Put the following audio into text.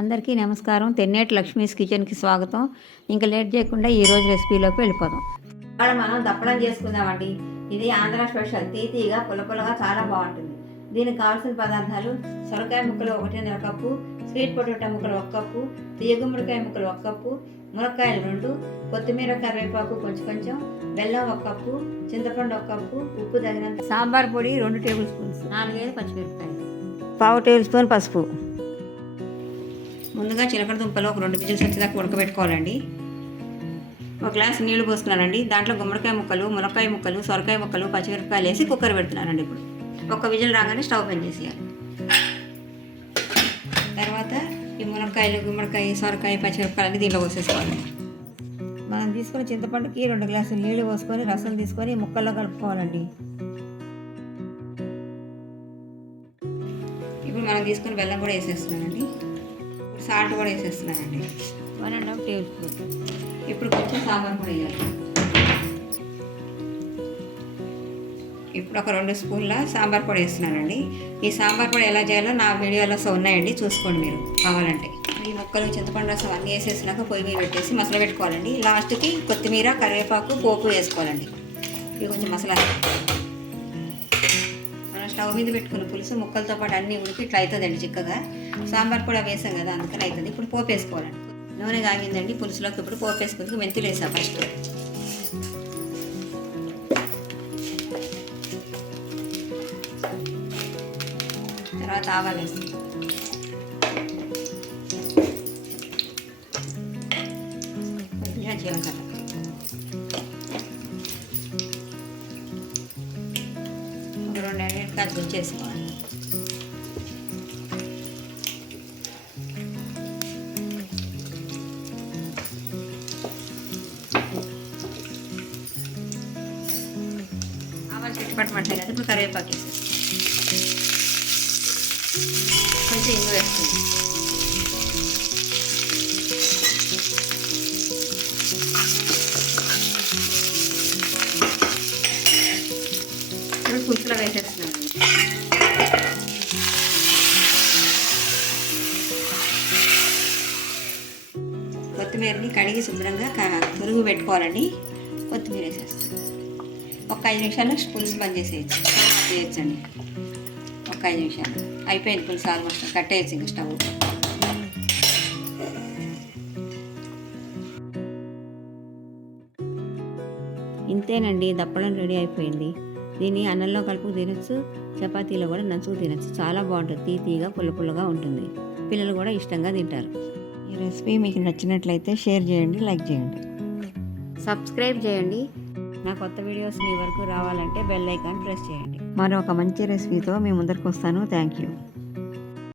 అందరికీ నమస్కారం. తెన్నేటి లక్ష్మీస్ కిచెన్కి స్వాగతం. ఇంకా లేట్ చేయకుండా ఈరోజు రెసిపీలోకి వెళ్ళిపోదాం. ఇవాళ మనం దప్పడం చేసుకుందామండి. ఇది ఆంధ్ర స్పెషల్. తీతీగా పుల్లపుల్లగా చాలా బాగుంటుంది. దీనికి కావాల్సిన పదార్థాలు: సొరకాయ ముక్కలు 1.5 కప్పు, స్వీట్ పొటాటో ముక్కలు 1 కప్పు, తీయ గుమ్మడికాయ ముక్కలు 1 కప్పు, మునక్కాయలు 2, కొత్తిమీర కరివేపాకు కొంచెం, బెల్లం 1 కప్పు, చింతపండు 1 కప్పు, ఉప్పు తగినంత, సాంబార్ పొడి 2 టేబుల్ స్పూన్స్, 4 పచ్చిమిరపకాయలు, 1/2 టేబుల్ స్పూన్ పసుపు. ముందుగా చిలకడ దుంపలు ఒక 2 విజిల్స్ వచ్చేదాకా ఉడకబెట్టుకోవాలండి. 1 గ్లాస్ నీళ్లు పోసుకున్నానండి. దాంట్లో గుమ్మడికాయ ముక్కలు, మునక్కాయ ముక్కలు, సొరకాయ ముక్కలు, పచ్చిమిరపకాయలు వేసి కుక్కర్ పెడుతున్నానండి. ఇప్పుడు 1 విజిల్ రాగానే స్టవ్ బంద్ చేసేయాలి. తర్వాత ఈ మునక్కాయలు, గుమ్మడికాయ, సొరకాయ, పచ్చిమిరపకాయలు దీంట్లో పోసేసుకోవాలి. మనం తీసుకున్న చింతపండుకి 2 గ్లాసులు నీళ్లు పోసుకొని రసం తీసుకొని ముక్కల్లో కలుపుకోవాలండి. ఇప్పుడు మనం తీసుకుని బెల్లం కూడా వేసేస్తున్నానండి. సాల్ట్ కూడా వేసేస్తున్నానండి, 1.5 టేబుల్ స్పూన్. ఇప్పుడు కొంచెం సాంబార్ పొడి వేయాలి. ఇప్పుడు ఒక 2 స్పూన్ల సాంబార్ పొడి వేస్తున్నానండి. ఈ సాంబార్ పొడి ఎలా చేయాలో నా వీడియోలో ఉన్నాయండి, చూసుకోండి మీరు కావాలంటే. ఈ ముక్కలు, చింతపండు రసం అన్నీ వేసేసినాక పొయ్యి మీద పెట్టేసి మసాలా పెట్టుకోవాలండి. లాస్ట్కి కొత్తిమీర, కరివేపాకు, పోపు వేసుకోవాలండి. ఇవి కొంచెం మసాలా. మనం స్టవ్ మీద పెట్టుకున్న పులుసు ముక్కలతో పాటు అన్నీ ఉడికి ఇట్లా అవుతుందండి చిక్కగా. సాంబార్ కూడా వేసాం కదా, అందుకని అవుతుంది. ఇప్పుడు పోపు వేసుకోవాలండి. నూనె కాగిందండి పులుసులోకి. ఇప్పుడు పోపు వేసుకుందుకు మెంతులు వేసాం ఫస్ట్. తర్వాత ఆవాలు వేస్తాం. కొద్దిగా జీలకర్ర, ఒక 2 ఎండుమిరపకాయలు దంచేసుకోవాలి. ఆవాలు చిట్టుపట్టమంటాయి కదా, ఇప్పుడు కరివేపాకు వేసేస్తాం. కొంచెం ఇంగు వేస్తుంది. ఇప్పుడు పులుసులో వేసేస్తున్నాను. కొత్తిమీరని కడిగి శుభ్రంగా తురుగు పెట్టుకోవాలండి. కొత్తిమీర వేసేస్తాను. ఒక 5 నిమిషాలు పులుసు బంద్ చేయొచ్చండి. ఒక 5 నిమిషాలు అయిపోయింది పులుసు ఆల్మోస్ట్. కట్టేయచ్చు ఇంకా స్టవ్. ఇంతేనండి, దప్పడం రెడీ అయిపోయింది. దీన్ని అన్నంలో కలుపుకు తినచ్చు, చపాతీలో కూడా నంచుకు తినచ్చు. చాలా బాగుంటుంది. తీతీగా పుల్లగా ఉంటుంది. పిల్లలు కూడా ఇష్టంగా తింటారు. ఈ రెసిపీ మీకు నచ్చినట్లయితే షేర్ చేయండి, లైక్ చేయండి, సబ్స్క్రైబ్ చేయండి. నా కొత్త వీడియోస్ మీ వరకు రావాలంటే బెల్ ఐకాన్ ప్రెస్ చేయండి. మరొక మంచి రెసిపీతో మీ ముందరికి వస్తాను. Thank you.